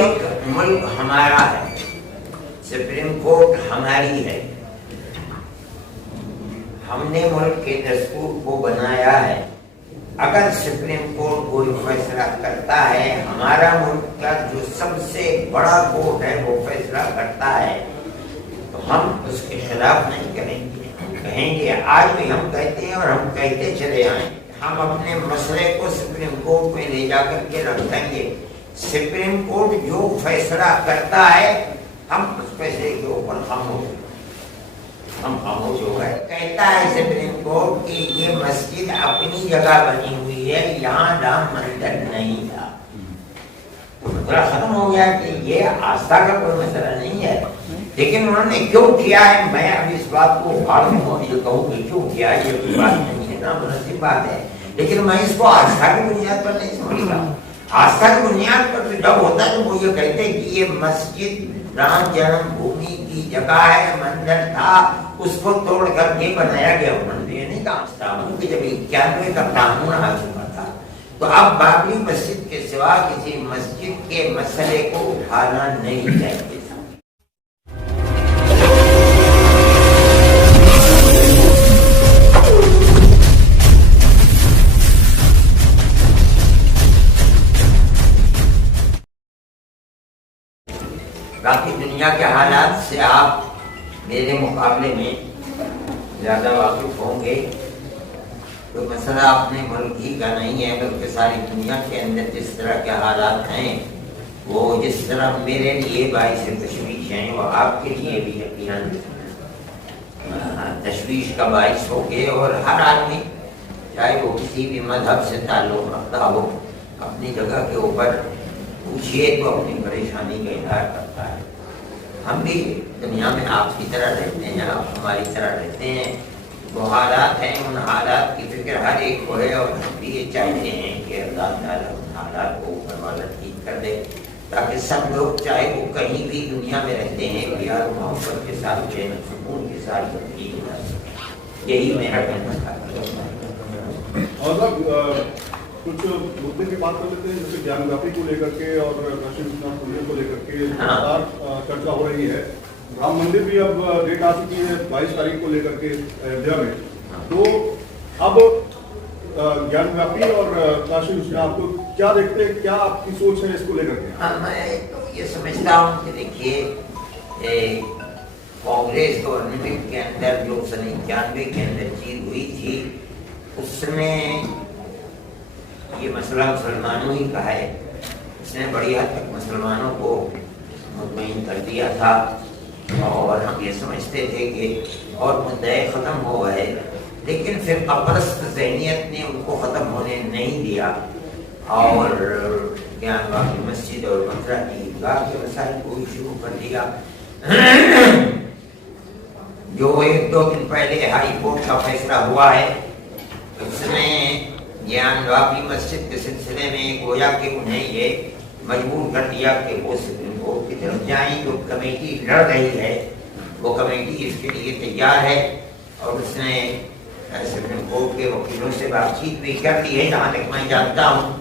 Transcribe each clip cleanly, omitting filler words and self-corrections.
ملک ہمارا ہے، supreme court ہماری ہے، ہم نے ملک کے دستور کو بنایا ہے۔ اگر سپریم کورٹ کوئی فیصلہ کرتا ہے، ہمارا ملک کا جو سب سے بڑا کورٹ ہے وہ فیصلہ کرتا ہے، تو ہم اس کے خلاف نہیں کریں گے، کہیں گے۔ آج بھی ہم کہتے ہیں اور ہم کہتے چلے آئیں، ہم اپنے مسئلے کو سپریم کورٹ میں لے جا کر کے رکھ دیں گے۔ سپریم کورٹ جو فیصلہ کرتا ہے ہم اس فیصلے کے اوپر ہم خاموش ہو گئے۔ کہتا ہے سپریم کورٹ کہ یہ مسجد اپنی جگہ بنی ہوئی ہے، یہاں رام مندر نہیں تھا، تو مسئلہ ختم ہو گیا کہ یہ آستھا کا کوئی مسئلہ نہیں ہے۔ لیکن انہوں نے کیوں کیا ہے، میں اب اس بات کو کہوں کہ کیوں کیا ہے، یہ بات نہیں ہے، نامناسب بات ہے، لیکن میں اس کو آستھا کی بنیاد پر نہیں سمجھتا۔ آستھا کی بنیاد پر تو جب ہوتا ہے تو وہ یہ کہتے ہیں کہ یہ مسجد رام جنم بھومی کی جگہ ہے، مندر تھا، اس کو توڑ کر کے بنایا گیا مندر، یہ نہیں کہا کہ جب 91 کا قانون آ چکا تھا تو اب بابری مسجد کے سوا کسی مسجد کے مسئلے کو اٹھانا نہیں چاہیے۔ باقی دنیا کے حالات سے آپ میرے مقابلے میں زیادہ واقف ہوں گے، تو مسئلہ اپنے ملک ہی کا نہیں ہے بلکہ ساری دنیا کے اندر جس طرح کے حالات ہیں وہ جس طرح میرے لیے باعث تشویش ہیں وہ آپ کے لیے بھی یقیناً تشویش کا باعث ہو گئے۔ اور ہر آدمی چاہے وہ کسی بھی مذہب سے تعلق رکھتا ہو اپنی جگہ کے اوپر پوچھئے تو اپنی پریشانی کا اظہار کرتا ہے۔ ہم بھی دنیا میں آپ کی طرح رہتے ہیں، آپ ہماری طرح رہتے ہیں، وہ حالات ہیں، ان حالات کی فکر ہر ایک کو ہے، اور ہم بھی یہ چاہتے ہیں کہ اللہ تعالیٰ ان حالات کو اوپر والا ٹھیک کر دے تاکہ سب لوگ چاہے وہ کہیں بھی دنیا میں رہتے ہیں پیار و محبت کے ساتھ چین و سکون کے ساتھ زندگی گزار سکیں۔ یہی میرا کہنا تھا۔ کچھ مدعے کی بات کر لیتے ہیں، جیسے گیان واپی کو لے کر کے اور کاشی وشوناتھ مندر کو لے کر کے لگاتار چرچا ہو رہی ہے۔ رام مندر بھی اب ڈیٹ آ چکی ہے 22 تاریخ کو لے کر کے ایودھیا میں، تو اب گیان واپی اور کاشی وشوناتھ کو کیا دیکھتے ہیں، کیا آپ کی سوچ ہے اس کو لے کر کے؟ میں تو یہ سمجھتا ہوں کہ دیکھیے کانگریس گورنمنٹ کے اندر جو سن 91 کے اندر چیز ہوئی تھی اس نے یہ مسئلہ مسلمانوں ہی کا ہے، اس نے بڑی حد تک مسلمانوں کو مطمئن کر دیا تھا، اور ہم یہ سمجھتے تھے کہ اور مدعے ختم ہو گئے، لیکن فرقہ پرست ذہنیت نے ان کو ختم ہونے نہیں دیا، اور گیان واپی مسجد اور متھرا کی عیدگاہ کے مسائل کو بھی شروع کر دیا۔ جو 1-2 دن پہلے ہائی کورٹ کا فیصلہ ہوا ہے اس نے گیان واپی مسجد کے سلسلے میں گویا کہ انہیں یہ مجبور کر دیا کہ وہ سپریم کورٹ کی طرف جائیں۔ جو کمیٹی لڑ رہی ہے وہ کمیٹی اس کے لیے تیار ہے، اور اس نے سپریم کورٹ کے وکیلوں سے بات چیت بھی کر لی ہے، جہاں تک میں جانتا ہوں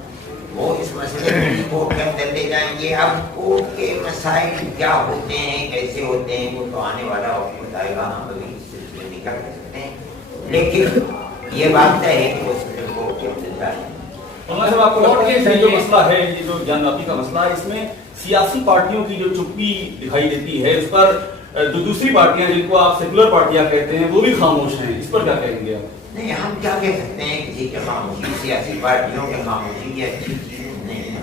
وہ اس مسئلے میں کورٹ کے اندر لے جائیں گے۔ اب کورٹ کے مسائل کیا ہوتے ہیں، کیسے ہوتے ہیں، وہ تو آنے والا وقت بتائے گا، ہم ابھی اس سلسلے میں کر سکتے ہیں، لیکن یہ بات طے ہے کہ وہ سپریم کورٹ کے اندر جائیں۔ صاحب آپ کو لگتا ہے کہ جو مسئلہ ہے، یہ جو گیان واپی کا مسئلہ ہے، اس میں سیاسی پارٹیوں کی جو چپی دکھائی دیتی ہے، اس پر جو دوسری پارٹیاں جن کو آپ سیکولر پارٹیاں کہتے ہیں وہ بھی خاموش ہیں، اس پر کیا کہیں گے آپ؟ نہیں، ہم کیا کہہ سکتے ہیں کسی کے خاموشی، سیاسی پارٹیوں کے خاموشی یہ اچھی چیز نہیں ہے۔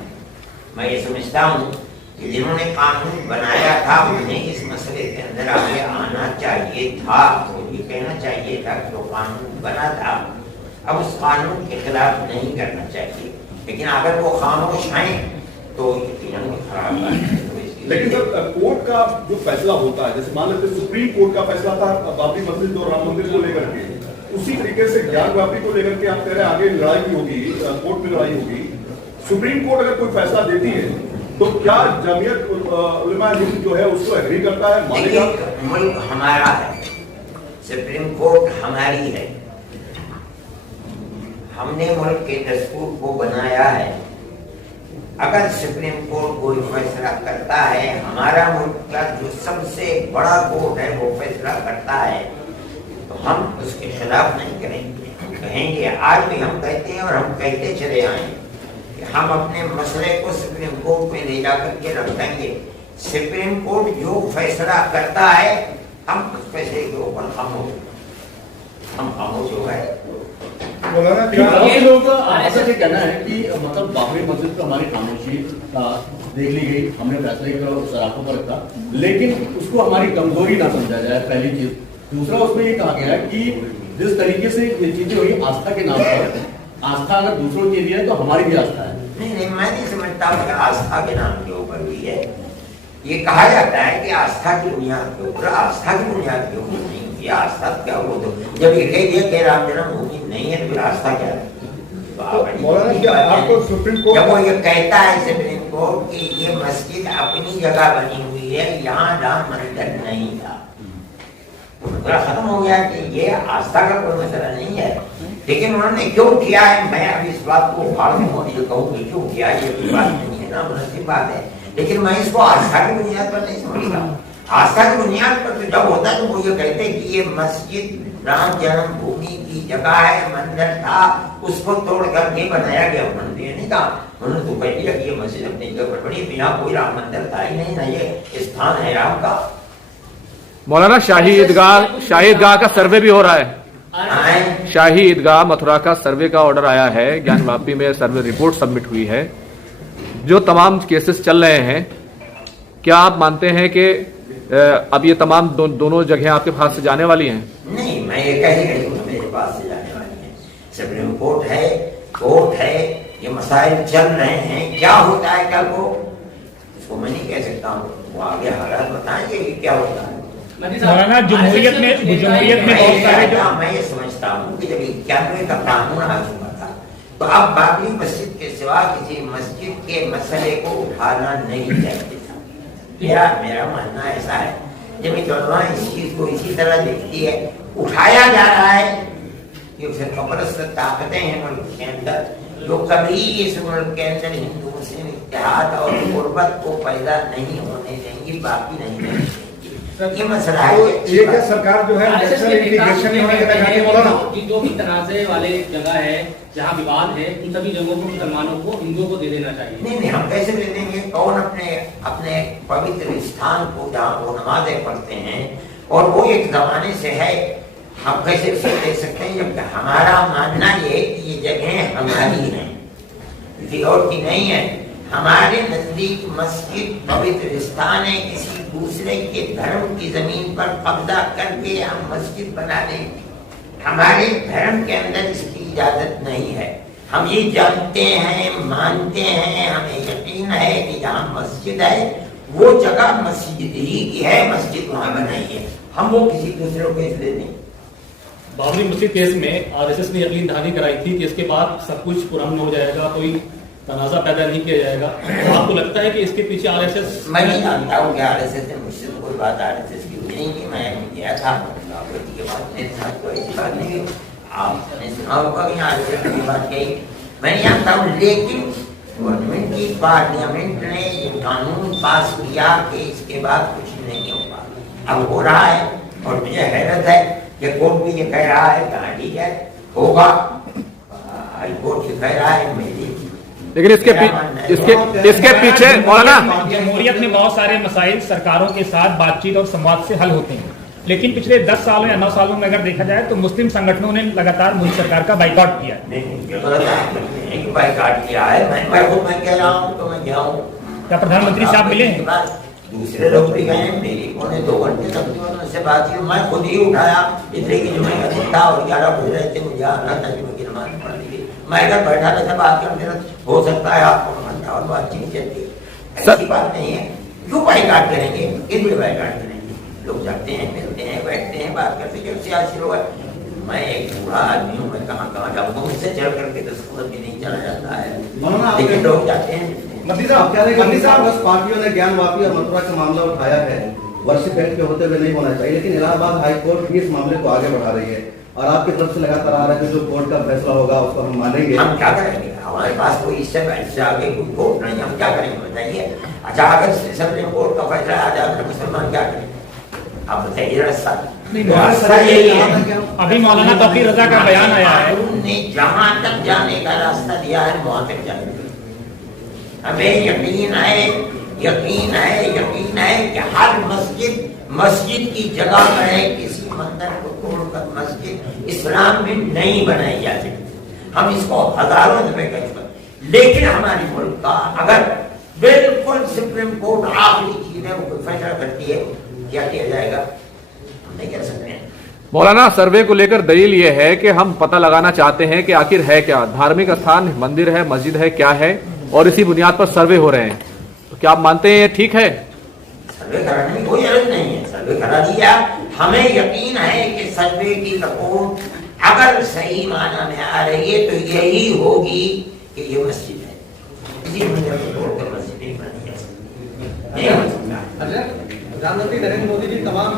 میں یہ سمجھتا ہوں کہ جنہوں نے قانون بنایا تھا انہیں اس مسئلے کے اندر آگے آنا چاہیے تھا، تو یہ کہنا چاہیے تھا کہ جو قانون بنا تھا اب اس قانون کے خلاف نہیں کرنا چاہیے، لیکن اگر وہ خاموش ہیں تو یقیناً خراب بات ہے۔ لیکن سر کورٹ کا جو فیصلہ ہوتا ہے، جیسے مان لیتے سپریم کورٹ کا فیصلہ تھا بابری مسجد اور رام مندر کو لے کر کے، اسی طریقے سے گیان واپی کو لے کر کے آپ کہہ رہے ہیں آگے لڑائی بھی ہوگی، کورٹ میں لڑائی ہوگی۔ سپریم کورٹ اگر کوئی فیصلہ دیتی ہے تو کیا جمعیت علماء ہند جو ہے اس کو ایگری کرتا ہے، مانے گا؟ ملک ہمارا ہے، سپریم کورٹ ہماری ہے، ہم نے ملک کے دستور کو بنایا ہے، अगर सुप्रीम कोर्ट कोई फैसला करता है, हमारा मुल्क का जो सबसे बड़ा कोर्ट है वो फैसला करता है, तो हम उसके खिलाफ नहीं करेंगे। हम कहेंगे, आज भी हम कहते हैं और हम कहते चले आए कि हम अपने मसले को सुप्रीम कोर्ट में ले जाकर के रख देंगे। सुप्रीम कोर्ट जो फैसला करता है, हम उस फैसले के ऊपर खामोश हो गए। ये लोगों का ऐसा से कहना है कि मतलब बाबरी मस्जिद पर हमारी खामोशी देख ली गई, हमने फैसले को सराखों पर रखा, लेकिन उसको हमारी कमजोरी ना समझा जाए, पहली चीज। दूसरा, उसमें ये कहा गया है कि जिस तरीके से ये चीजें हुई आस्था के नाम पर, आस्था अगर दूसरों के लिए है तो हमारी भी आस्था है। नहीं, मैं नहीं समझता हूँ कि आस्था के नाम के ऊपर भी है। ये कहा जाता है कि आस्था की बुनियाद के ऊपर, आस्था की बुनियाद के ऊपर नहीं। ये आस्था क्या हो, तो जब ये कह दिया कि राम जन्मभूमि नहीं है तो फिर आस्था क्या है? आपको सुप्रीम कोर्ट जब वो ये कहता है सुप्रीम कोर्ट कि ये मस्जिद अपनी जगह बनी हुई है, यहाँ राम मंदिर नहीं था, तो मसला खत्म हो गया कि ये आस्था का कोई मसला नहीं है। लेकिन उन्होंने क्यों किया है, मैं अब इस बात को उखाड़ दूँ, ये कहूँ कि क्यों किया, ये कोई बात नहीं है ना, मुनासिब बात है। लेकिन मैं इसको आस्था की बुनियाद पर नहीं समझता। आस्था की बुनियाद पर तो जब होता है तो वो ये कहते हैं कि ये मस्जिद राम जन्मभूमि की जगह है, मंदिर था, उसको तोड़ करके बनाया गया मंदिर नहीं था। उन्होंने तो कह दिया कि ये मस्जिद अपनी जगह पर बनी, यहाँ कोई राम मंदिर था ही नहीं, ना ये स्थान है राम का। मौलाना, शाही ईदगाह का सर्वे भी हो रहा है। शाही ईदगाह मथुरा का सर्वे का ऑर्डर आया है, ज्ञानवापी में सर्वे रिपोर्ट सबमिट हुई है। जो तमाम केसेस चल रहे हैं, क्या आप मानते हैं कि अब ये तमाम दोनों जगह आपके पास से जाने वाली हैं? नहीं, मैं ये कह ही रही हूँ मेरे पास से जाने वाली है। सुप्रीम कोर्ट है, कोर्ट है, ये मसाइल चल रहे हैं। क्या होता है कल को, इसको मैं नहीं कह सकता हूँ, वो आगे हालात बताएंगे कि क्या होता है। मौलाना, जमहूरियत में बहुत सारे जो मैं ये समझता हूँ कि जब 91 का कानून आ चुका था, तो अब बाबरी मस्जिद के सिवा किसी मस्जिद के मसले को उठाना नहीं चाहिए था। मेरा मानना ऐसा है। जब इस चीज को इसी तरह देखती है, उठाया जा रहा है, ये फिर कब्रस्त ताकतें हैं मुल्क के अंदर जो कभी इस मुल्क के अंदर हिंदू मुस्लिम इत्तेहाद और गुर्बत को पैदा नहीं होने देंगी, बाकी नहीं देंगी। ये मसला है। ये क्या सरकार जो है नेशनल इंटीग्रेशन नहीं होने देना चाहती है? मौलाना, जो भी तनाज़े वाले जगह है, जहाँ विवाद है, उन सभी जगहों को मुसलमानों को, हिंदुओं को दे देना चाहिए। नहीं, हम कैसे दे देंगे? कौन अपने पवित्र स्थान को जहाँ वो नमाजें पढ़ते हैं और वो एक जमाने से है, हम कैसे उसे दे सकते हैं? जब हमारा मानना ये कि ये जगह हमारी है, किसी और की नहीं है। हमारे नजदीक मस्जिद पवित्र स्थान है, किसी दूसरे के धर्म की जमीन पर कब्जा करके हम मस्जिद बना लें, हमारे धर्म के अंदर इसकी इजाजत नहीं है। हम ये जानते हैं, मानते हैं, हमें यकीन है कि जहाँ मस्जिद है वो जगह मस्जिद ही की है, मस्जिद वहाँ बनाई है, हम वो किसी दूसरे को इसलिए नहीं। बाबरी मस्जिद केस में आरएसएस ने यकीन दहानी कराई थी कि इसके बाद सब कुछ पुरअमन हो जाएगा, कोई तनाजा पैदा नहीं किया जाएगा। तो आपको लगता है कि इसके पीछे आरएसएस? मैं नहीं जानता हूँ कि आरएसएस ने मुझसे कोई बात आरएसएस की नहीं की। मैं गया था के बाद मेरे साथ कोई ऐसी बात नहीं, आपने सुना होगा कि आरएसएस की बात कही, मैं नहीं जानता हूँ। लेकिन गवर्नमेंट की पार्लियामेंट ने ये कानून पास किया कि इसके बाद कुछ नहीं होगा, अब हो रहा है। और मुझे हैरत है कि कोर्ट भी ये कह रहा है कि ठीक है होगा, हाई कोर्ट ये कह रहा है, मेरी लेकिन इसके पीछे मौलाना, जमहूरियत में बहुत सारे मसाइल सरकारों के साथ बातचीत और संवाद से हल होते हैं, लेकिन पिछले 10 सालों या 9 सालों में अगर देखा जाए तो मुस्लिम संगठनों ने लगातार मोदी सरकार का बाइकआउट किया। बाइकआउट किया है, मैं कह रहा हूँ तो मैं गया हूँ। क्या प्रधानमंत्री साहब मिले हैं? दूसरे लोग भी गए, मेरी 2 घंटे तक उनसे बात की, मैं खुद ही उठाया, इसलिए कि जुम्मे का दिन था और 11 बज रहे थे, मुझे आना था जुम्मे की नमाज पढ़ने के लिए। मैं अगर बैठा रहता बात करते हो सकता है आपको घंटा और बातचीत चलती है, ऐसी बात नहीं है। क्यों बाइकआउट करेंगे? किस लिए बाइकआउट करेंगे? लोग जाते हैं, मिलते हैं, बैठते हैं, बात करते हैं, सियासी लोग। मैं एक बूढ़ा आदमी हूँ, मैं कहाँ जाऊँगा? मुझसे चढ़ करके 10 कदम भी नहीं चला जाता है, लेकिन लोग जाते हैं। मंत्री साहब, बस पार्टियों ने ज्ञानवापी और मथुरा का मामला उठाया है, वर्षिप एक्ट के होते हुए नहीं होना चाहिए, लेकिन इलाहाबाद हाई कोर्ट भी इस मामले को आगे बढ़ा रही है और आपकी तरफ से लगातार आ रहा है कि जो कोर्ट का फैसला होगा उसको हम मानेंगे। हम क्या करेंगे? हमारे पास कोई इससे आगे कोई कोर्ट नहीं, हम क्या करेंगे बताइए। अच्छा अगर सुप्रीम कोर्ट का फैसला आ जाए तो मुसलमान क्या करें, आप बताइए रास्ता। रास्ता यही है, अभी मौलाना तौफीक रजा का बयान आया है, उन्होंने जहां तक जाने का रास्ता दिया है वहां तक जाने। हमें यकीन है कि हर मस्जिद की जगह पर है, किसी मंदिर को तोड़कर मस्जिद इस्लाम में नहीं बनाई जा सकती। हम इसको हजारों रुपए खर्च कर, लेकिन हमारे मुल्क का अगर बिल्कुल सुप्रीम कोर्ट आखिरी चीज है वो फैसला करती है, क्या किया जाएगा हम नहीं कह सकते हैं। मौलाना सर्वे को लेकर दलील ये है कि हम पता लगाना चाहते हैं कि आखिर है क्या, धार्मिक स्थान मंदिर है, मस्जिद है, क्या है, और इसी बुनियाद पर सर्वे हो रहे हैं। तो क्या आप मानते हैं ये ठीक है? सर्वे कराने की कोई जरूरत नहीं है, सर्वे करा दिया। हमें यकीन है कि सर्वे की रिपोर्ट अगर सही माना में आ रही है तो यही होगी कि ये मस्जिद है, इसी मंदिर को तोड़कर मस्जिद नहीं बनाई जा सकती, नहीं हो सकता। प्रधानमंत्री नरेंद्र मोदी जी तमाम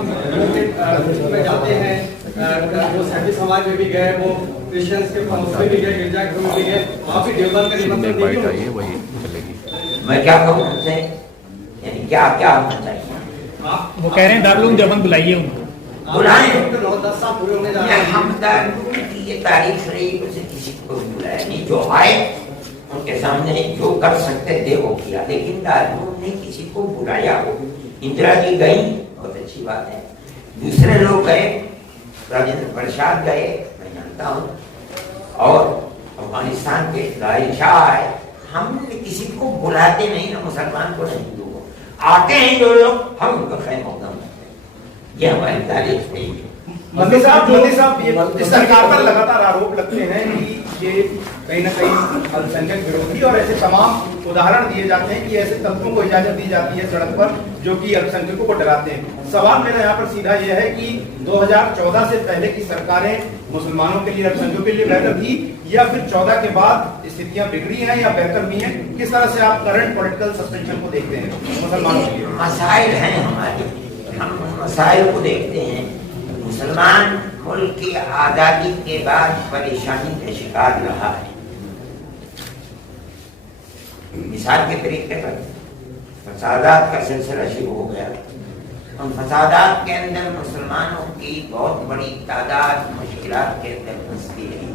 में जाते हैं, वो सैंडी समाज में भी गए, वो क्रिश्चियंस के में भी गए, गिरजाघर में भी गए, वहाँ भी देवबंद का निमंत्रण आई वही चलेगी। मैं क्या कहूँ उनसे, यानी क्या होना चाहिए? वो कह रहे हैं दारुल देवबंद बुलाइए उनको, बुलाएं। 9-10 साल पूरे होने जा रहे हैं। हम दारुल की ये तारीफ रही, उसे किसी को बुलाया नहीं, जो आए उनके सामने जो कर सकते थे वो किया, लेकिन दारुल ने किसी को बुलाया हो। इंदिरा जी गई, बहुत अच्छी बात है, दूसरे लोग गए, राजेंद्र प्रसाद गए, मैं जानता हूँ, और अफगानिस्तान के गाय शाह आए। हम किसी को बुलाते नहीं, ना मुसलमान को, ना हिंदू को। आते हैं जो लोग, हम उनका खैर मौका करते हैं, ये हमारी तारीफ नहीं है। मोदी साहब ये सरकार पर लगातार आरोप लगते हैं कि ये कहीं ना कहीं अल्पसंख्यक विरोधी और ऐसे तमाम उदाहरण दिए जाते हैं कि ऐसे तत्वों को इजाजत दी जाती है सड़क पर जो कि अल्पसंख्यकों को डराते हैं। सवाल मेरा यहाँ पर सीधा यह है कि 2014 से पहले की सरकारें मुसलमानों के लिए, अल्पसंख्यकों के लिए बेहतर थी, या फिर 14 के बाद स्थितियां बिगड़ी हैं या बेहतर हुई हैं? किस तरह से आप करंट पॉलिटिकल सस्पेंशन को देखते हैं मुसलमानों के लिए? मसाइल हैं हमारे, हम मसाइल को देखते हैं। मुसलमान मुल्क की आजादी के बाद परेशानी का शिकार रहा है। मिसाल के तरीके पर फसादात का सिलसिला शुरू हो गया, उन फसादात के अंदर मुसलमानों की बहुत बड़ी तादाद मुश्किलात के अंदर फंसती रही।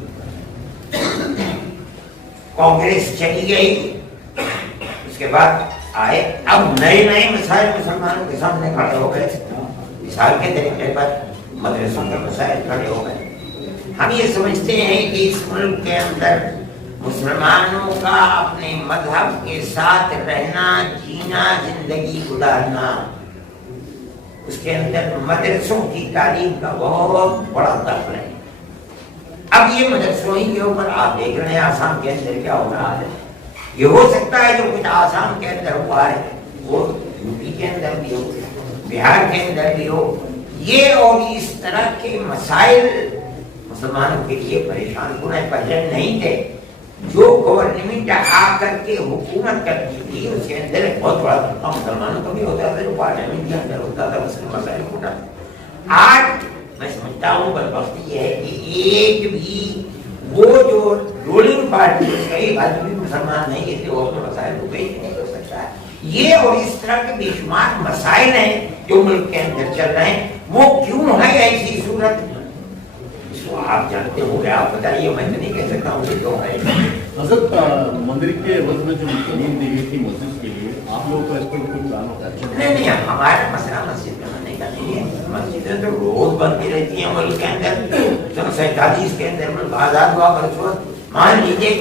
कांग्रेस चली गई, उसके बाद आए, अब नए नए मसाइल मुसलमानों के सामने खड़े हो गए। मिसाल के तरीके पर मदरसों के मसाइल खड़े हो गए। हम ये समझते हैं कि इस मुल्क के अंदर मुसलमानों का अपने मजहब के साथ रहना, जीना, जिंदगी गुजारना, उसके अंदर मदरसों की तालीम का बहुत बड़ा दखल है। अब ये मदरसों ही के ऊपर आप देख रहे हैं आसाम के अंदर क्या हो रहा है। ये हो सकता है जो कुछ आसाम के अंदर हुआ है वो यूपी के अंदर भी हो, बिहार के अंदर भी हो। ये और इस तरह के मसाइल मुसलमानों के लिए परेशान होना पहले नहीं थे। जो गवर्नमेंट आकर के हुकूमत करती थी उसके अंदर बहुत बड़ा धक्का मुसलमानों का भी होता था, जो पार्लियामेंट के अंदर होता था मुस्लिम मसाइल को उठाता। आज मैं समझता हूँ बदबख्ती ये है कि एक भी वो जो रूलिंग पार्टी कई आदमी मुसलमान नहीं, इसलिए वो अपने मसाइल को पेश नहीं कर सकता है। ये और इस तरह के बेशुमार मसाइल हैं जो मुल्क के अंदर चल रहे हैं, वो क्यों है ऐसी सूरत, इसको आप जानते हो, आप बताइए, मैं तो नहीं कह सकता हूँ कि क्यों है। हज़रत मंदिर के वक्त में जो नींद दी गई थी मस्जिद के लिए, आप लोगों का इस पर कोई प्लान होता है? नहीं, हमारा मसला मस्जिद बनाने का नहीं है। मस्जिदें तो रोज बनती रहती हैं मुल्क के अंदर। 47 के अंदर मुल्क आजाद हुआ, मान लीजिए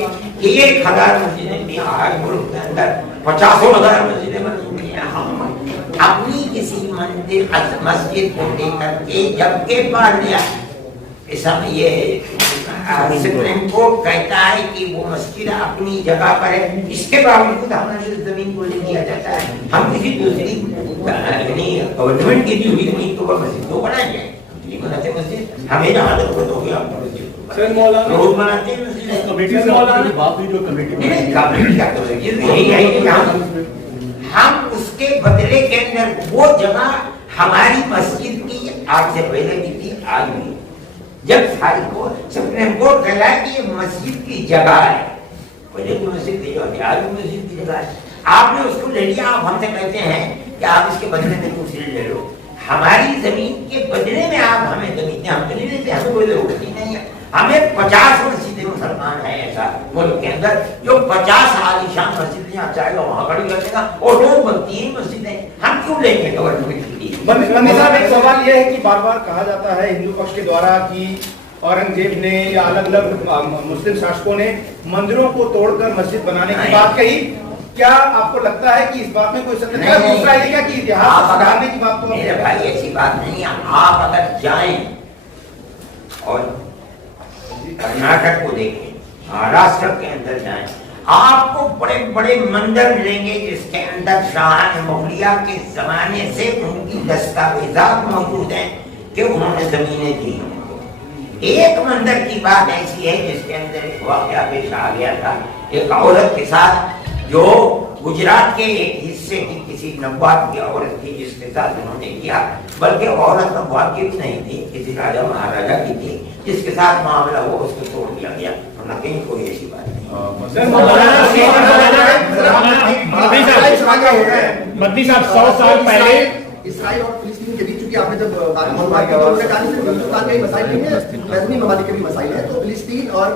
कि 1000 मस्जिदें थी, आज मुल्क के अंदर 50,000 मस्जिदें बनी हुई हैं। हम अपनी किसी मस्जिद को लेकर के जब के पार लिया, ये सुप्रीम कोर्ट कहता है कि वो मस्जिद अपनी जगह पर है, इसके बावजूद हमारे जमीन को ले लिया जाता है। हम किसी दूसरी गवर्नमेंट की दी हुई जमीन को मस्जिद को बनाएंगे, नहीं बनाते मस्जिद। हमें जहाँ जरूरत होगी आप रोज बनाते हैं मस्जिद। कमेटी से बात हुई, जो कमेटी यही है कि हम उसके बदले के अंदर वो जगह हमारी मस्जिद की आज से पहले भी थी, आज भी। जब सुप्रीम कोर्ट कह रहा है कि ये मस्जिद की जगह है, पहले की मस्जिद थी और आज भी मस्जिद की जगह है। आपने उसको ले लिया, आप हमसे कहते हैं कि आप इसके बदले में कुछ ले लो। हमारी जमीन के बदले में आप हमें जमीन, हम तो नहीं लेते, हमें कोई जरूरत ही नहीं है। हमें 50 मस्जिदें मुसलमान है ऐसा मुल्क के अंदर, जो 50 आलीशान मस्जिदें आप चाहे वहां खड़ी कर देगा और रोज बनती है मस्जिदें, हम क्यों लेंगे गवर्नमेंट के लिए? मंत्री साहब, एक सवाल यह है कि बार बार कहा जाता है हिंदू पक्ष के द्वारा कि औरंगजेब ने या अलग अलग मुस्लिम शासकों ने मंदिरों को तोड़कर मस्जिद बनाने की बात कही। क्या आपको लगता है कि इस बात में कोई सत्य है? दूसरा ये क्या कि इतिहास सुधारने की बात तो मेरे भाई ऐसी बात नहीं है। आप अगर जाएं और कर्नाटक को देखें, महाराष्ट्र के अंदर जाएं, आपको बड़े बड़े मंदिर मिलेंगे जिसके अंदर शाह मुगलिया के जमाने से उनकी दस्तावेजात मौजूद हैं कि उन्होंने जमीनें दी। एक मंदिर की बात ऐसी है जिसके अंदर एक वाकया पेश आ गया था, एक औरत के साथ जो गुजरात के एक हिस्से की किसी नवाब की औरत थी जिसके साथ उन्होंने किया, बल्कि औरत नवाब की भी नहीं थी, किसी राजा महाराजा की थी, जिसके साथ मामला हुआ उसको तोड़ दिया गया। वरना कहीं कोई ऐसी बात नहीं। मंत्री साहब 100 साल पहले इसराइल और फिलिस्तीन के बीच, चूंकि आपने जब हिंदुस्तान के मसाइल नहीं है, बैरूनी ममालिक के भी मसाइल है, तो फिलिस्तीन और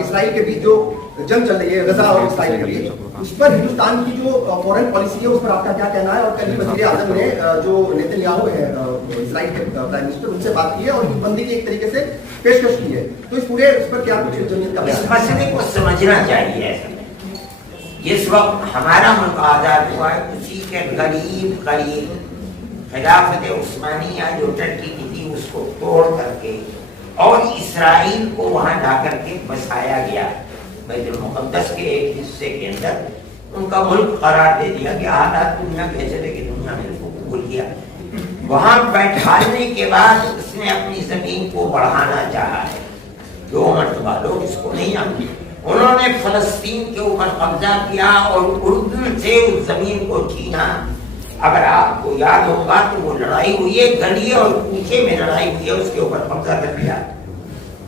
इसराइल के बीच जो जंग चल रही है गजा और इसराइल के बीच, उस पर हिंदुस्तान की जो फॉरेन पॉलिसी है उस पर आपका क्या कहना है? और कल ही वज़ीर आज़म ने जो नेतन्याहू है इसराइल के प्राइम मिनिस्टर, उनसे बात की है और बंदी की एक तरीके से पेशकश की है, तो इस पूरे उस पर क्या कुछ जमीन का इस मसले को समझना चाहिए। जिस वक्त हमारा मुल्क आजाद हुआ है उसी के करीब खिलाफत उस्मानिया जो टर्की की थी उसको तोड़ करके और इसराइल को वहां ला करके बसाया गया। बैतुल मुक़द्दस के एक हिस्से के अंदर उनका मुल्क करार दे दिया कि हालात दुनिया के चले कि दुनिया ने उसको कबूल किया। वहां बैठाने के बाद उसने अपनी जमीन को बढ़ाना चाहा है, 2 मरतबा, लोग इसको नहीं जानते। उन्होंने फलस्तीन के ऊपर कब्जा किया और उर्दू से उस जमीन को छीना। अगर आपको याद होगा तो वो लड़ाई हुई है, गली और कूचे में लड़ाई हुई है, उसके ऊपर कब्जा कर लिया।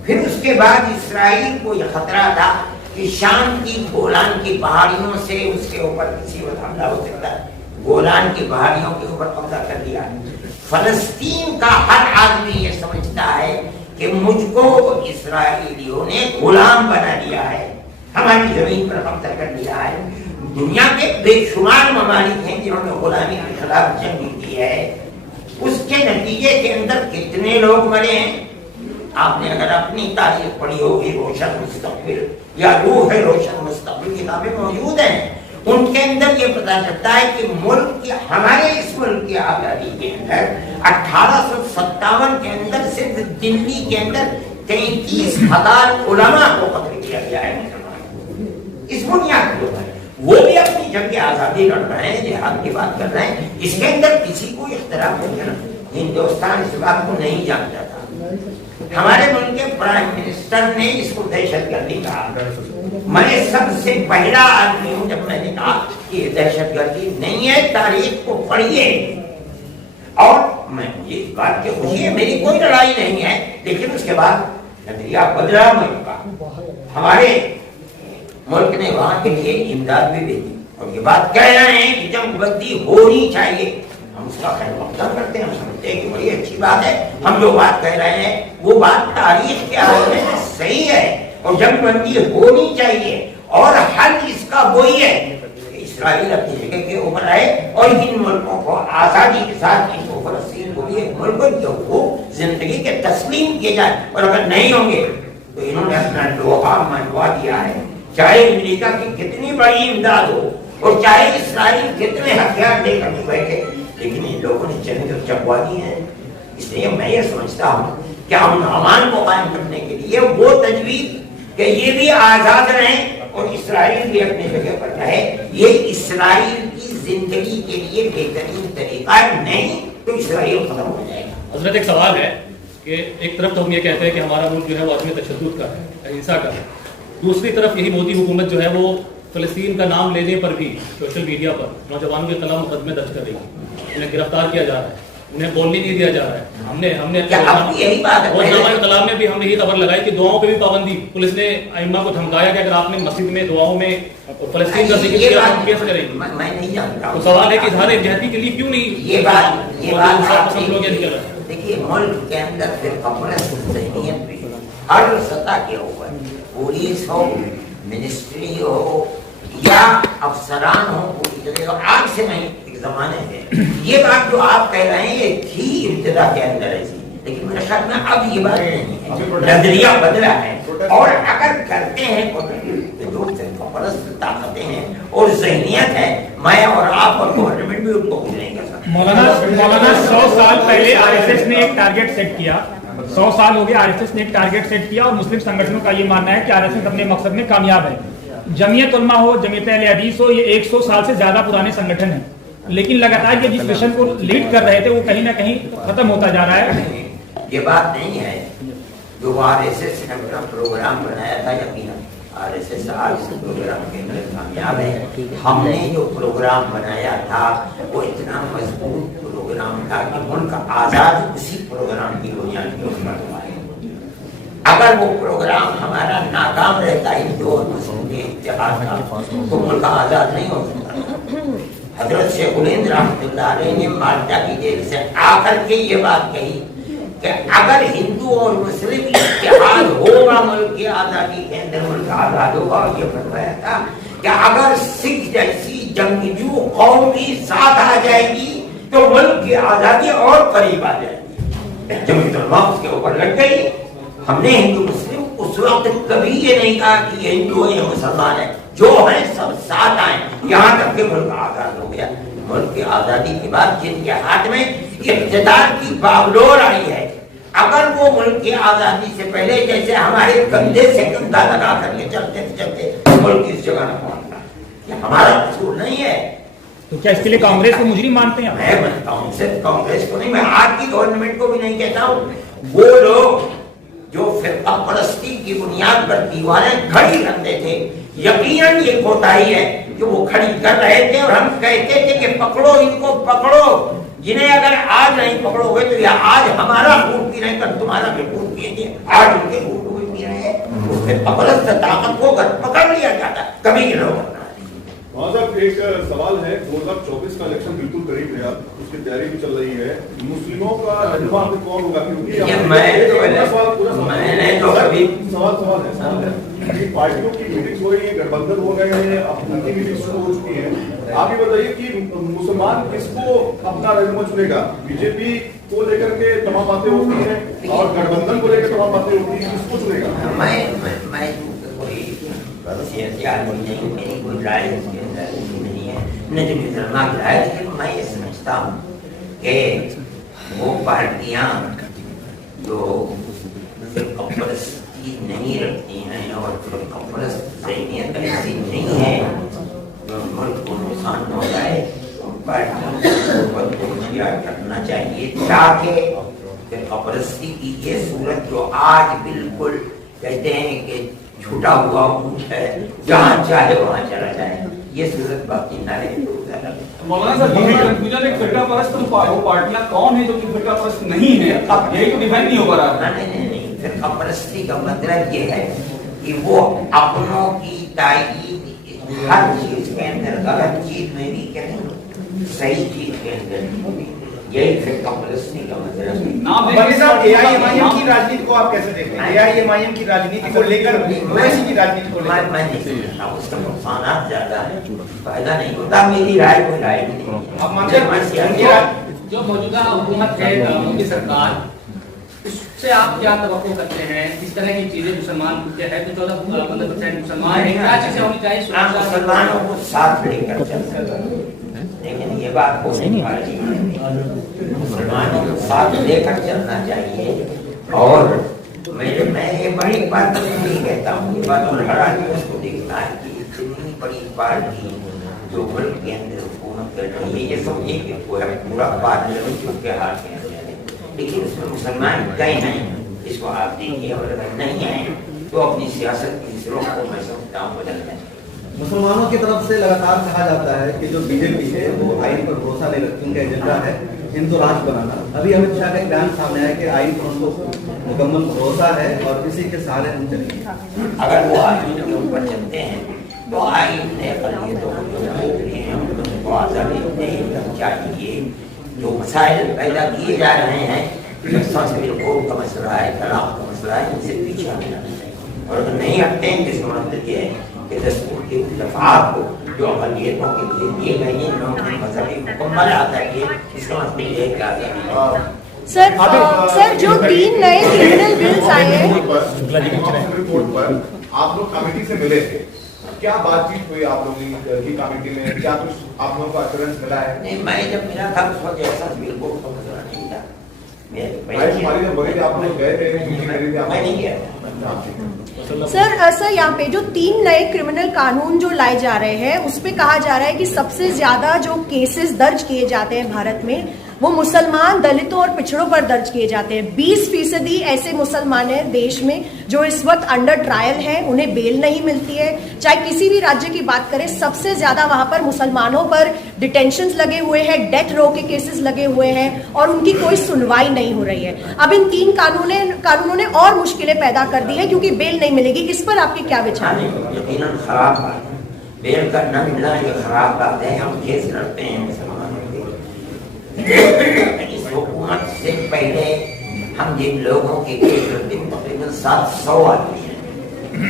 फिर उसके बाद इसराइल को यह खतरा था कि शाम की गोलान की पहाड़ियों से उसके ऊपर किसी वक्त हमला हो सकता है। गोलान की पहाड़ियों के ऊपर कब्जा कर लिया। फलस्तीन का हर आदमी ये समझता है कि मुझको इसराइलियों ने गुलाम बना लिया है, हमारी जमीन पर कब्जा कर लिया है। दुनिया के बेशुमार ममालिक हैं जिन्होंने गुलामी के खिलाफ जंग की है, उसके नतीजे के अंदर कितने लोग मरे हैं। आपने अगर अपनी तारीख पढ़ी होगी, रोशन मुस्तकबिल या रूह है रोशन मुस्तकबिल किताबें मौजूद हैं, उनके अंदर ये पता चलता है कि मुल्क के, हमारे इस मुल्क की आजादी के अंदर 1857 के अंदर सिर्फ दिल्ली के अंदर 33,000 उलमा को कत्ल किया गया है। इस बुनियाद के ऊपर वो भी अपनी जंग की आजादी लड़ रहे हैं, जिहाद की बात कर रहे हैं। इसके अंदर किसी को इख्तिलाफ नहीं है। हिंदुस्तान इस बात को नहीं जानता था। हमारे मुल्क के प्राइम मिनिस्टर ने इसको दहशतगर्दी कहा। मैं सबसे पहला आदमी हूं जब मैंने कहा कि ये दहशतगर्दी नहीं है, तारीख को पढ़िए। और मैं इस बात की खुशी है, मेरी कोई लड़ाई नहीं है, लेकिन उसके बाद नजरिया बदला मुल्क का। हमारे मुल्क ने वहां के लिए इमदाद भी भेजी और ये बात कह रहे हैं कि जंगबंदी होनी चाहिए। हम उसका खैर मकदम करते हैं, हम समझते हैं कि बड़ी अच्छी बात है। हम जो बात कह रहे हैं वो बात तारीख के हवाले से सही है और जंगबंदी होनी चाहिए। और हल इसका वही है कि इसराइल अपनी जगह के ऊपर आए और इन मुल्कों को आजादी के साथ इनको फलस्तीन को भी मुल्कों जिंदगी के तस्लीम किए जाए। और अगर नहीं होंगे तो इन्होंने अपना लोहा मनवा दिया है, चाहे अमेरिका की कितनी बड़ी इमदाद हो और चाहे इसराइल कितने हथियार लेकर बैठे, लेकिन इन लोगों ने जंग चकवा दी है। इसलिए मैं ये समझता हूँ कि हम अमान को कायम करने के लिए वो तजवीज कि ये भी आजाद रहें और इसराइल भी अपनी जगह पर रहे, ये इसराइल की जिंदगी के लिए बेहतरीन तरीका है। नहीं तो इसराइल खत्म हो जाएगा। हजरत, एक सवाल है कि एक तरफ तो हम ये कहते हैं कि हमारा मुल्क जो है वो आदमी तशद्दुद का है, अहिंसा का है, दूसरी तरफ यही मोदी हुकूमत जो है वो फलस्तीन का नाम लेने पर भी सोशल मीडिया पर नौजवानों के खिलाफ मुकदमे दर्ज कर रही है, उन्हें गिरफ्तार किया जा रहा है। उन्हें बोलने नहीं दिया जा रहा है। हमने क्या आपकी यही बात है? और नामा कलाम में भी हमने यही खबर लगाई कि दुआओं पे भी पाबंदी, पुलिस ने अइम्मा को धमकाया कि अगर आपने मस्जिद में दुआओं में फलस्तीन का जिक्र किया हम केस करेंगे। मैं नहीं जानता। तो सवाल है कि इजहार यकजहती के लिए क्यों नहीं ये बात लोग ये निकल रहा है। देखिए, मुल्क के अंदर फिर ज़हनियत भी हर सतह के ऊपर, पुलिस हो, मिनिस्ट्री हो या अफसरान हो, पूरी तरह आज से नहीं एक जमाने में ये बात जो आप कह रहे हैं ये थी इब्तिदा के अंदर ऐसी, लेकिन मेरे ख्याल में अब ये बात नहीं है, नजरिया बदला है। और अगर करते हैं जो फिरकापरस्त ताकतें हैं और ज़हनियत है, मैं और आप और गवर्नमेंट भी उनको कुछ नहीं कर सकते। मौलाना 100 साल पहले आरएसएस ने एक टारगेट सेट किया, 100 साल हो गए आरएसएस ने एक टारगेट सेट किया और मुस्लिम संगठनों का ये मानना है कि आरएसएस अपने मकसद में कामयाब है। जमीयत उलमा हो, जमीयत अहले हदीस हो, ये 100 साल से ज्यादा पुराने संगठन हैं, लेकिन लगातार ये जिस मिशन को लीड कर रहे थे वो कहीं ना कहीं खत्म होता जा रहा है। ये बात नहीं है जो आरएसएस ने अपना प्रोग्राम बनाया था, यकीनन आरएसएस आज इस प्रोग्राम के अंदर कामयाब है। हमने जो प्रोग्राम बनाया था वो इतना मजबूत प्रोग्राम था कि मुल्क आजाद उसी प्रोग्राम की बुनियाद के ऊपर हुआ है। अगर वो प्रोग्राम हमारा नाकाम रहता हिंदू और मुस्लिम के इत्तेहाद का तो मुल्क आजाद नहीं हो सकता। हजरत शेख उलेंद्र रहमतुल्लाह अलैह ने माल्टा की जेल से आकर के ये बात कही कि अगर हिंदू और मुस्लिम इत्तेहाद होगा मुल्क की आजादी के अंदर, मुल्क आजाद होगा। और ये फरमाया था कि अगर सिख जैसी जंगजू कौम भी साथ आ जाएगी तो मुल्क की आजादी और करीब आ जाएगी। जमीयत उलमा उसके ऊपर लग गई। हमने हिंदू मुस्लिम उस वक्त कभी ये नहीं कहा कि ये हिंदू है या मुसलमान है, जो है सब साथ आए, यहाँ तक के मुल्क आजाद हो गया। मुल्क की आजादी के बाद जिनके हाथ में इक़्तिदार की बागडोर आई है, अगर वो मुल्क की आजादी से पहले जैसे हमारे कंधे से कंधा लगा करके चलते मुल्क इस जगह न पहुंचता, ये हमारा कसूर नहीं है। तो क्या इसके लिए कांग्रेस को मुजरिम मानते हैं? मैं मानता हूँ सिर्फ कांग्रेस को नहीं, मैं आज की गवर्नमेंट को भी नहीं कहता हूँ। वो लोग जो फिरका परस्ती की बुनियाद पर दीवारें खड़ी करते थे, यकीनन ये कोताही है कि वो खड़ी कर रहे थे और हम कहते थे कि पकड़ो इनको, पकड़ो। जिन्हें अगर आज नहीं पकड़ोगे तो या आज हमारा खून पी रहे हैं, कल तुम्हारा भी खून पिएंगे। आज उनके खून भी पी रहे हैं, तो फिर परस्त ताकत को अगर पकड़ लिया जाता कभी के लोग। वहाँ साहब एक सवाल है, 2024 का इलेक्शन बिल्कुल करीब है, उसकी तैयारी भी चल रही है। मुस्लिमों का रहनुमा कौन होगा? क्योंकि सवाल है पार्टियों की मीटिंग हो रही है, गठबंधन हो गए हैं, उनकी मीटिंग शुरू हो चुकी है। आप ये बताइए कि मुसलमान किसको अपना रहनुमा चुनेगा? बीजेपी को लेकर के तमाम बातें होती हैं और गठबंधन को लेकर तमाम बातें होती हैं, किसको चुनेगा? मैं सियासी आदमी नहीं, मेरी कोई राय इसके अंदर नहीं है, न जो मुसलमान की राय, लेकिन मैं ये समझता हूँ कि वो पार्टियाँ जो फिरकापरस्ती नहीं रखती हैं और फिरकापरस्त ज़हनियत ऐसी नहीं है जो मुल्क को नुकसान पहुँचाए, उन पार्टियों को इख्तियार करना चाहिए ताकि फिरकापरस्ती की ये सूरत जो आज बिल्कुल कहते हैं कि छूटा हुआ ऊँट है, जहाँ चाहे वहाँ चला जाए, ये सूरत बाकी ना रहे। मौलाना साहब, कंफ्यूजन है, फिरकापरस्त वो पार्टियां कौन है जो कि फिरकापरस्त नहीं है, अब यही तो डिफाइन नहीं हो पा रहा। नहीं, फिरकापरस्ती का मतलब ये है कि वो अपनों की तायीद हर चीज के अंदर, गलत चीज में भी करें, सही चीज के अंदर, यही फिरकापरस्ती का मतलब है। एआईएमआईएम की राजनीति को आप कैसे देखते हैं? एआईएमआईएम की राजनीति को लेकर, ओवैसी की राजनीति को लेकर मैं नहीं समझता, उसका नुकसान ज्यादा है, फायदा नहीं होता। मेरी राय कोई राय नहीं। अब मानते जो मौजूदा हुकूमत है, मोदी सरकार, उससे आप क्या तवक्को करते हैं? इस तरह की चीजें मुसलमान मुद्दे है तो 14-15% मुसलमान है, क्या चीजें होनी चाहिए? मुसलमानों को साथ लेकर चलते, लेकिन ये बात हो नहीं पा रही। मुसलमानों को साथ लेकर चलना चाहिए। और मैं ये बड़ी बात नहीं कहता हूँ, ये बात और हर आदमी उसको देखना है कि इतनी बड़ी पार्टी जो मुल्क के अंदर हुकूमत कर रही है, ये समझिए कि पूरा पार्लियामेंट उनके हाथ में है, लेकिन उसमें मुसलमान गए हैं, इसको आप देखिए। और अगर नहीं है तो अपनी सियासत की रुख को मैं समझता हूँ बदलना चाहिए। मुसलमानों की तरफ से लगातार कहा जाता है कि जो बीजेपी है वो आइन पर भरोसा नहीं रखती, उनका एजेंडा है हिंदू राज बनाना। अभी अमित शाह का एक बयान सामने आया कि आइन पर उनको मुकम्मल भरोसा है और इसी के सहारे हम चलेंगे। अगर वो आइन के ऊपर चलते हैं तो आइन ने उनको आज़ादी नहीं चाहिए। जो मसाइल पैदा किए जा रहे हैं, संसदीय कोर्ट का मसला है, तलाक का मसला है, इनसे पीछे हटना चाहिए। और अगर नहीं हटते हैं तो इसका मतलब ये है कि दस्तूर के दफात को जो अक़लियतों के लिए दिए गए हैं, उन्होंने मजहबी मुकम्मल आज़ादी, इसका मतलब ये है कि आज़ादी। सर जो 3 नए क्रिमिनल बिल्स आए हैं, रिपोर्ट पर आप लोग कमेटी से मिले थे, क्या बातचीत हुई आप लोगों की कमेटी में? क्या कुछ आप लोगों को एश्योरेंस मिला है? नहीं, मैं जब मिला था उस वक्त ऐसा बिल्कुल तो मसला नहीं था। आप लोग गए थे, मैं नहीं गया। सर यहाँ पे जो 3 नए क्रिमिनल कानून जो लाए जा रहे हैं, उस पे कहा जा रहा है कि सबसे ज्यादा जो केसेस दर्ज किए जाते हैं भारत में, वो मुसलमान, दलितों और पिछड़ों पर दर्ज किए जाते हैं। 20% ऐसे मुसलमान हैं देश में जो इस वक्त अंडर ट्रायल हैं, उन्हें बेल नहीं मिलती है। चाहे किसी भी राज्य की बात करें, सबसे ज्यादा वहां पर मुसलमानों पर डिटेंशंस लगे हुए हैं, डेथ रो के केसेस लगे हुए हैं और उनकी कोई सुनवाई नहीं हो रही है। अब इन 3 कानूनों ने और मुश्किलें पैदा कर दी है क्योंकि बेल नहीं मिलेगी। इस पर आपके क्या विचार है? यकीनन खराब बात है, बेल का न मिलना ये खराब बात है। हम केस लड़ते हैं मुसलमानों के। इस हुकूमत से पहले हम जिन लोगों के केस लड़ते हैं, तकरीबन 700 आदमी हैं,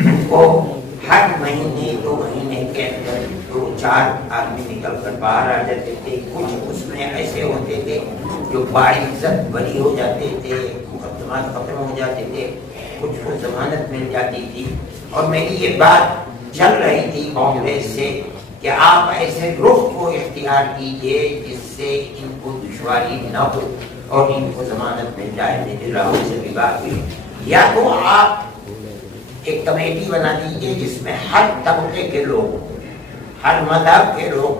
उनको हर महीने 2 महीने के अंदर 2-4 आदमी निकल कर बाहर आ जाते थे। कुछ उसमें ऐसे होते थे जो बाइज्जत बरी हो जाते थे, मुकदमा खत्म हो जाते थे, कुछ को जमानत मिल जाती थी। और मेरी ये बात चल रही थी कांग्रेस से कि आप ऐसे रुख को इख्तियार कीजिए जिससे इनको दुश्वारी न हो और इनको जमानत मिल जाए। मेरी राहुल से भी बात हुई, या तो आप एक कमेटी बना दीजिए जिसमें हर तबके के लोग, हर मजहब के लोग,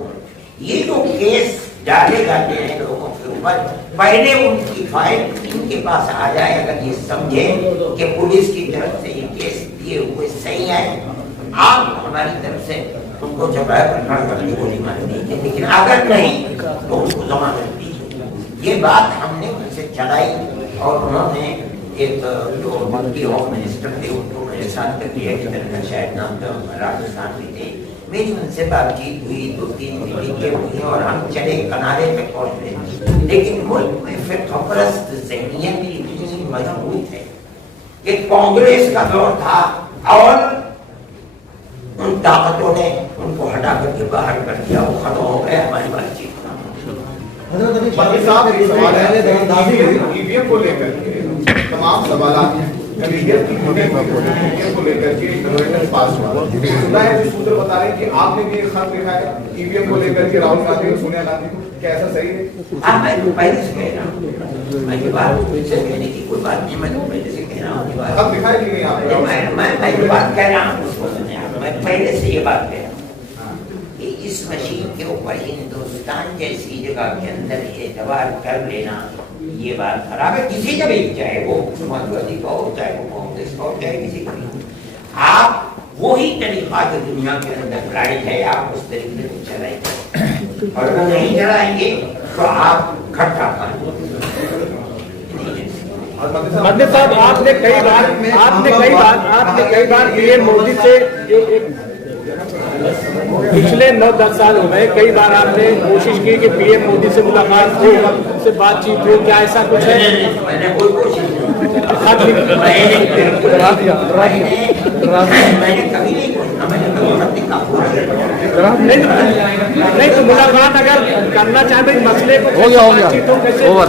ये जो केस डाले जाते हैं लोगों के ऊपर, पहले उनकी फाइल इनके पास आ जाए। अगर ये समझे कि पुलिस की तरफ से ये केस दिए हुए सही है, आप हमारी तरफ से उनको जवाब करने को गोली मार दीजिए, लेकिन अगर नहीं तो उनको जमानत दीजिए। ये बात हमने उनसे चलाई और उन्होंने एक जो उनकी होम मिनिस्टर थे उनको मेरे साथ कर दिया कि शायद नाम तो राजस्थान में थे। मेरी उनसे बातचीत हुई, 2-3 मीटिंगें हुई और हम चले किनारे पे पहुंच। लेकिन मुल्क में फिरकापरस्त ज़हनियत इतनी मजबूत है कि कांग्रेस का दौर था और उन ताकतों ने उनको हटा करके बाहर कर दिया, वो खत्म हो गया हमारी बातचीत। ईवीएम को लेकर के तमाम सवाल को लेकर के पास हुआ है, सूत्र बता रहे हैं कि आपने भी एक खत लिखा है ईवीएम को लेकर के राहुल गांधी और सोनिया गांधी को, क्या ऐसा सही है? मैं तो पहले से कह रहा हूँ, मैं ये बात से कहने की कोई बात नहीं, मैं तो पहले से कह रहा हूँ। खत लिखा है कि नहीं आपने? मैं ये बात कह रहा हूँ, उसको सुने आप। मैं पहले से ये बात कह रहा हूँ कि इस मशीन के ऊपर हिंदुस्तान जैसी जगह के अंदर एतबार कर लेना, ये बात खराब है किसी का भी, चाहे वो समाजवादी का हो, चाहे वो कांग्रेस का हो, चाहे किसी का भी। आप वही तरीका जो दुनिया के अंदर राइट है, आप उस तरीके से चलाएंगे, और अगर नहीं चलाएंगे तो आप खट्टा पाएंगे। मंदिर साहब, आपने कई बार पीएम मोदी से पिछले 9-10 साल हो गए, कई बार आपने कोशिश की कि पीएम मोदी से मुलाकात हो, उनसे बातचीत हो, क्या ऐसा कुछ है? मैंने कोई कोशिश नहीं तो मुलाकात अगर करना चाहते हैं, मसले को हो गया, ओवर।